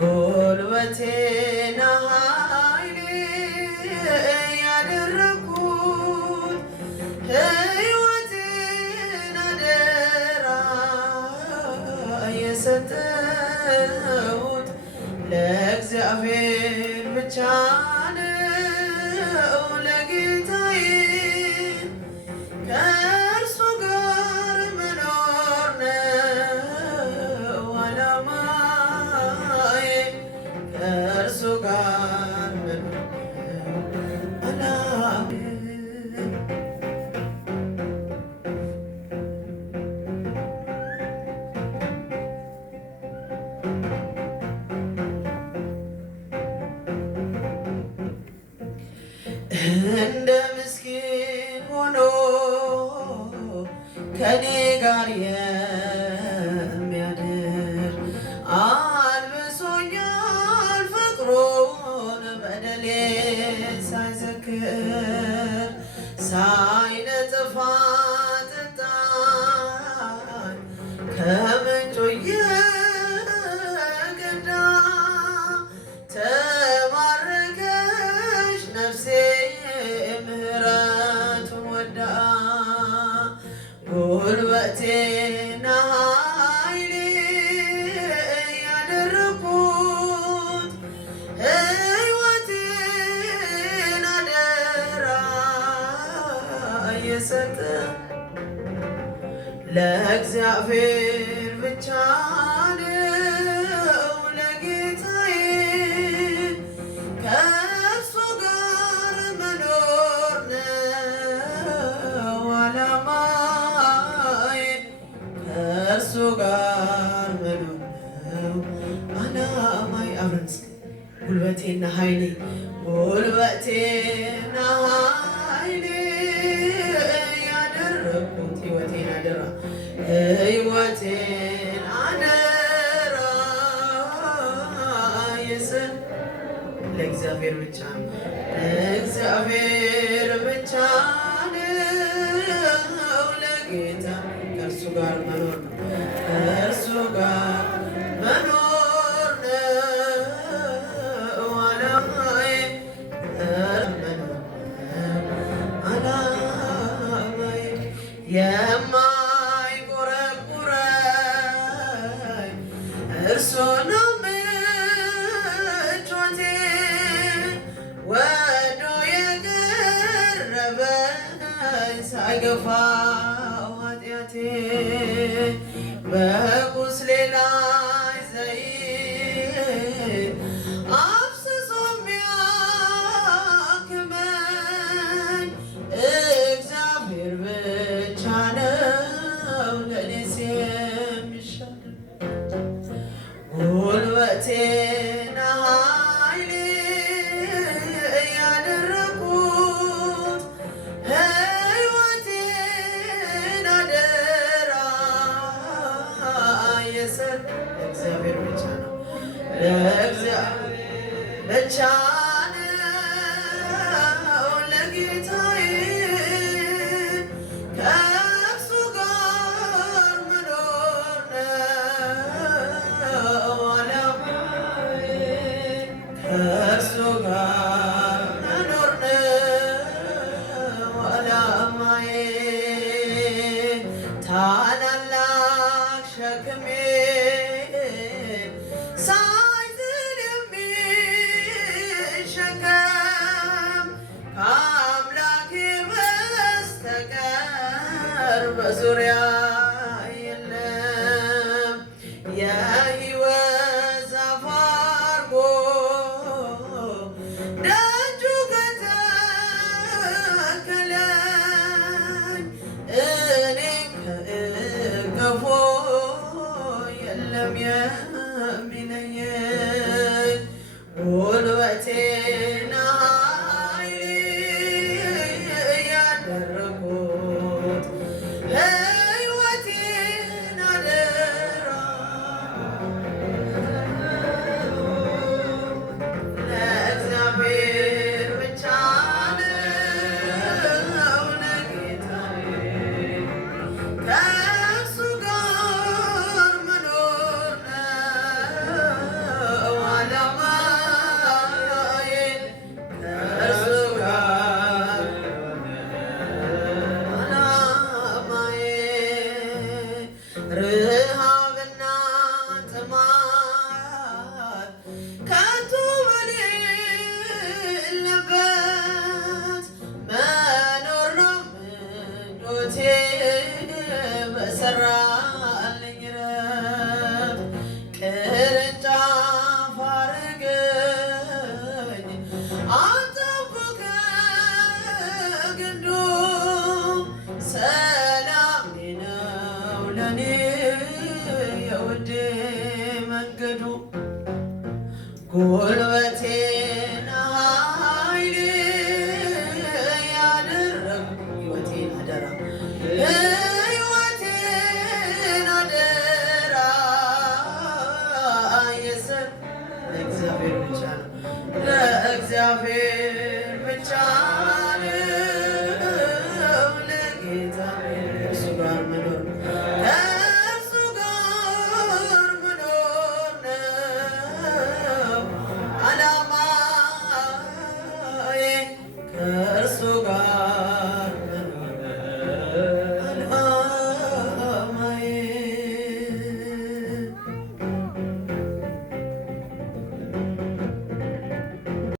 ጉልበቴና ኃይሌ ያደረኩት ሕይወቴን አደራ የሰጠሁት ለእግዚአብሔር ብቻ ነው ለጌታዬ ከእርሱ ጋር መኖር ነው ዓላማዬ ከእርሱ ጋር መኖር ነው ዓላማዬ። እንደ ምስኪን ሆኖ ከኔ ጋር የሚያድር አልብሶኛል ፍቅሩን በደሌን ሳይዘክር ሳይነጥፍ አጠጣኝ ከምንጩ እየቀዳ ተማረከች ነፍሴ ምሕረቱን ወዳ ጉልበቴና ኃይሌ ያደረኩት ሕይወቴን አደራ የሰጠ ለእግዚአብሔር ብቻ ነው ለጌታዬ ከእሱ ጋር መኖር ነው ዓላማዬ ከእሱ ጋር መኖር ነው ዓላማዬ። አብረን ጉልበቴና ኃይሌ ጉልበቴና ኃይሌ ያደረኩት ሕይወቴን አደራ ሕይወቴን አደራ የሰጠ ለእግዚአብሔር ብቻ ለእግዚአብሔር ብቻ ነው ለጌታ ከእርሱ ጋር መኖር ነው ከእርሱ ጋር መኖር ነው ዓላማዬ መኖር ዓላማዬ የማይቆረቁረኝ እርሱ ነው ምቾቴ ወዶ የቀረበኝ ሳይገፋው ኃጢአቴ በቁስሌ ላይ ዘይት አፍስሶ የሚያክመኝ እግዚአብሔር ብቻ ነው ለእኔስ የሚሻል ጉልበቴና ኃይሌ ያደረኩት ሕይወቴን አደራ የሰጠ እግዚአብሔር ብቻ ነው ለእግዚአብሔር ብቻ ነው ለጌታዬ ከእርሱ ጋር መኖር ነው ዓላማዬ ከእርሱ ጋር መኖር ነው ዓላማዬ። ታላላቅ ሸክሜ ሳይዝል የሚሸከም ከአምላኬ በስተቀር በዙሪያ የለም። የሕይወት ዛፍ አድርጎ ደጁ ከተከለኝ እኔን ከእቅፉ የለም የሚለየኝ ጉልበቴና ኃይሌ ያደረኩት ሕይወቴን አደራ ለእግዚአብሔር ብቻ ነው ለጌታዬ ከእርሱ ጋር መኖር ነው ሰገዱ ጉልበቴ